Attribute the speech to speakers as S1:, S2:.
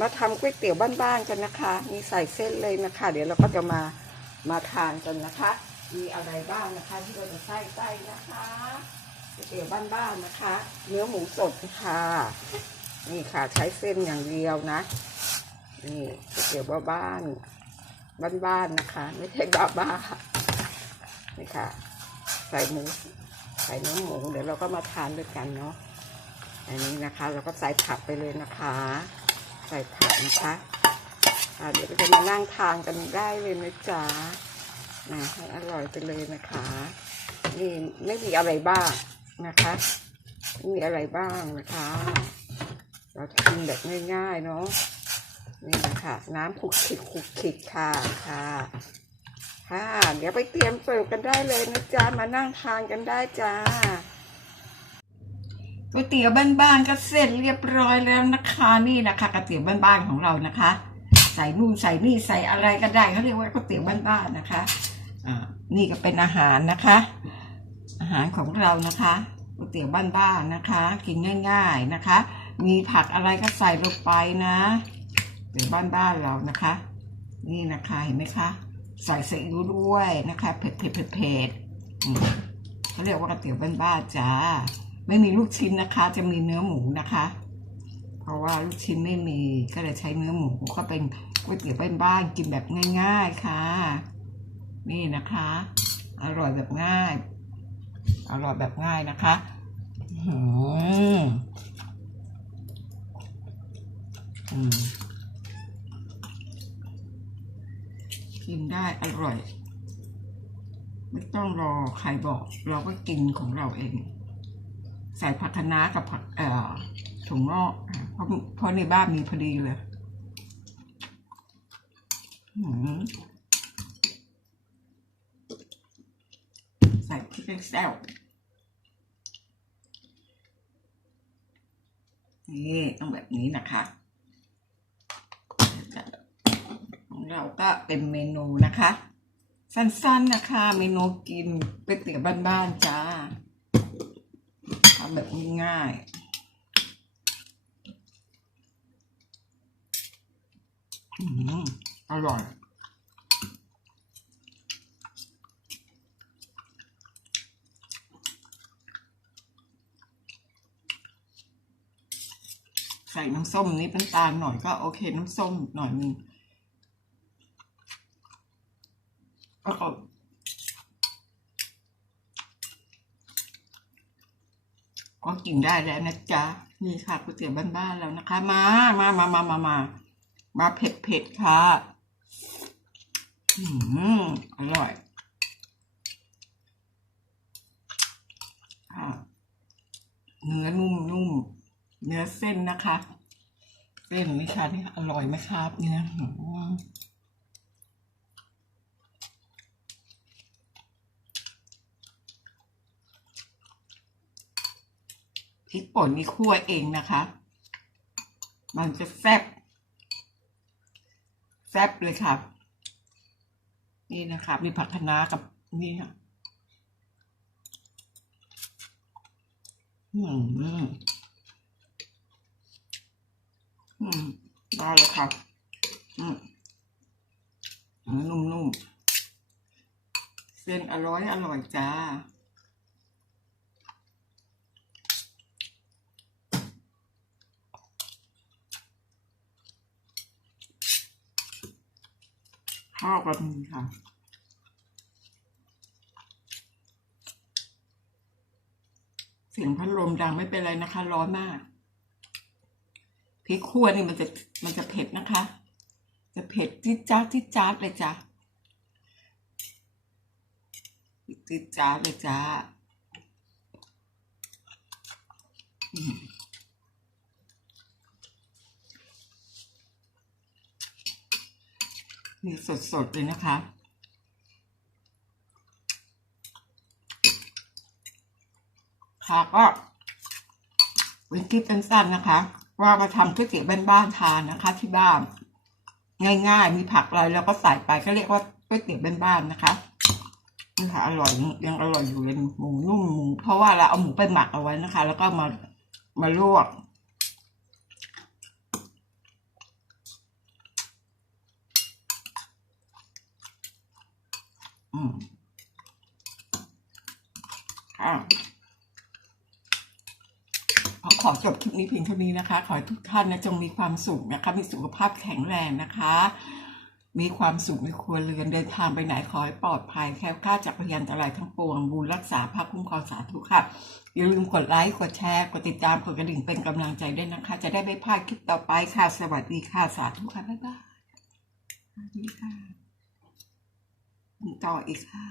S1: มาทำก๋วยเตี๋ยวบ้านๆกันนะคะ มีใส่เส้นเลยนะคะ เดี๋ยวเราก็จะมามาทานกันนะคะ มีอะไรบ้างนะคะ ที่เราจะใส่ใส่นะคะก๋วยเตี๋ยวบ้านๆนะคะ เนื้อหมูสดค่ะ นี่ค่ะใช้เส้นอย่างเดียวนะ นี่ก๋วยเตี๋ยวบ้านๆบ้านๆนะคะ ไม่ใช่บ้าบ้านี่ค่ะ ใส่หมูใส่เนื้อหมูเดี๋ยวเราก็มาทานด้วยกันเนาะอันนี้นะคะ เราก็ใส่ผักไปเลยนะคะ ส่ผักนะคะอาเดี๋ยวเราจะมานั่งทานกันได้เลยนะจ๊ะนะให้อร่อยไปเลยนะคะนี่ไม่มีอะไรบ้างนะคะไม่มีอะไรบ้างนะคะ เราจะกินแบบง่ายๆเนาะนี่นะคะน้ำขุกขลิกขลุกขลิกค่ะค่ะค่ะเดี๋ยวไปเตรียมเสิร์ฟกันได้เลยนะจ๊ะมานั่งทานกันได้จ้า ก๋วยเตี๋ยวบ้านๆก็เสร็จเรียบร้อยแล้วนะคะนี่นะคะก๋วยเตี๋ยวบ้านๆของเรานะคะ ใส่นู่นใส่นี่ใส่อะไรก็ได้เขาเรียกว่าก๋วยเตี๋ยวบ้านๆนะคะอ่านี่ก็เป็นอาหารนะคะ อาหารของเรานะคะก๋วยเตี๋ยวบ้านๆนะคะ กินง่าย ๆนะคะ มีผักอะไรก็ใส่ลงไปนะเตี๋ยวบ้านๆเรานะคะ นี่นะคะเห็นไหมคะใส่ซีอิ๊วด้วยนะคะ เผ็ดเผ็ดเผ็ดเผ็ดเขาเรียกว่าก๋วยเตี๋ยวบ้านๆจ้า ไม่มีลูกชิ้นนะคะ จะมีเนื้อหมูนะคะ เพราะว่าลูกชิ้นไม่มีก็เลยใช้เนื้อหมูก็เป็นก๋วยเตี๋ยวบ้านๆกินแบบง่าย ๆค่ะ นี่นะคะ อร่อยแบบง่าย อร่อยแบบง่ายนะคะอื้อหืออืมกินได้อร่อย ไม่ต้องรอใครบอก เราก็กินของเราเอง ใส่ผักคะน้ากับผักเอ่อถุงงอกเพราะเพราะในบ้านมีพอดีเลยหืมใส่พริกแซ่บนี่ต้องแบบนี้นะคะของเราก็เป็นเมนูนะคะ สั้นๆนะคะ เมนูกินก๋วยเตี๋ยวบ้านๆจ้าำแบบง่ายๆอร่อยใส่น้ำส้มนิดน้ำตาลหน่อยก็โอเคน้ำส้มหน่อยนึงแล้วก็ ก็กินได้แล้วนะจ๊ะนี่ค่ะก๋วยเตี๋ยวบ้านๆแล้วนะคะ มามามามามามามาเผ็ดเผ็ดๆค่ะอืมอร่อยเนื้อนุ่มๆเนื้อเส้นนะคะ เส้นนี่ค่ะนี่อร่อยไหมครับเนี่ย พริกป่นนี่คั่วเองนะคะ มันจะแซ่บแซ่บเลยครับนี่นะคะมีผักคะน้ากับนี่ค่ะอืมอืมได้เลยครับอืมเนื้อนุ่มๆเส้นอร่อยอร่อยจ้า ข้าวกับมีค่ะเสียงพัดลมดังไม่เป็นไรนะคะ ร้อนมากพริกขั่วนี่มันจะมันจะเผ็ดนะคะ จะเผ็ดจิ๊ดจ๊าดจิ๊ดจ๊าดเลยจ้ะจิ๊ดจ๊าดเลยจ้า อืมนี่สดๆเลยนะคะ ค่ะก็เป็นคลิปสั้นๆนะคะ ว่ามาทำก๋วยเตี๋ยวบ้านๆทานนะคะ ที่บ้าน ง่ายๆ มีผักอะไรแล้วก็ใส่ไปก็เรียกว่าก๋วยเตี๋ยวบ้านๆนะคะนี่ค่ะอร่อยยังอร่อยอยู่เลยหมูนุ่มหมูเพราะว่าเราเอาหมูไปหมักเอาไว้นะคะ แล้วก็มามาลวก อืมค่ะขอขอจบคลิปนี้เพียงเท่านี้นะคะ ขอให้ทุกท่านนะจงมีความสุขนะคะ มีสุขภาพแข็งแรงนะคะ มีความสุขในครัวเรือนเดินทางไปไหนขอให้ปลอดภัยแคล้วคลาดจากพยานอันตรายทั้งปวงบุญรักษาภาคคุ้มครองสาธุค่ะ อย่าลืมกดไลค์กดแชร์กดติดตามกดกระดิ่งเป็นกำลังใจด้วยนะคะ จะได้ไม่พลาดคลิปต่อไปค่ะ สวัสดีค่ะสาธุค่ะบ๊ายบายสวัสดีค่ะ ต่ออีกค่ะ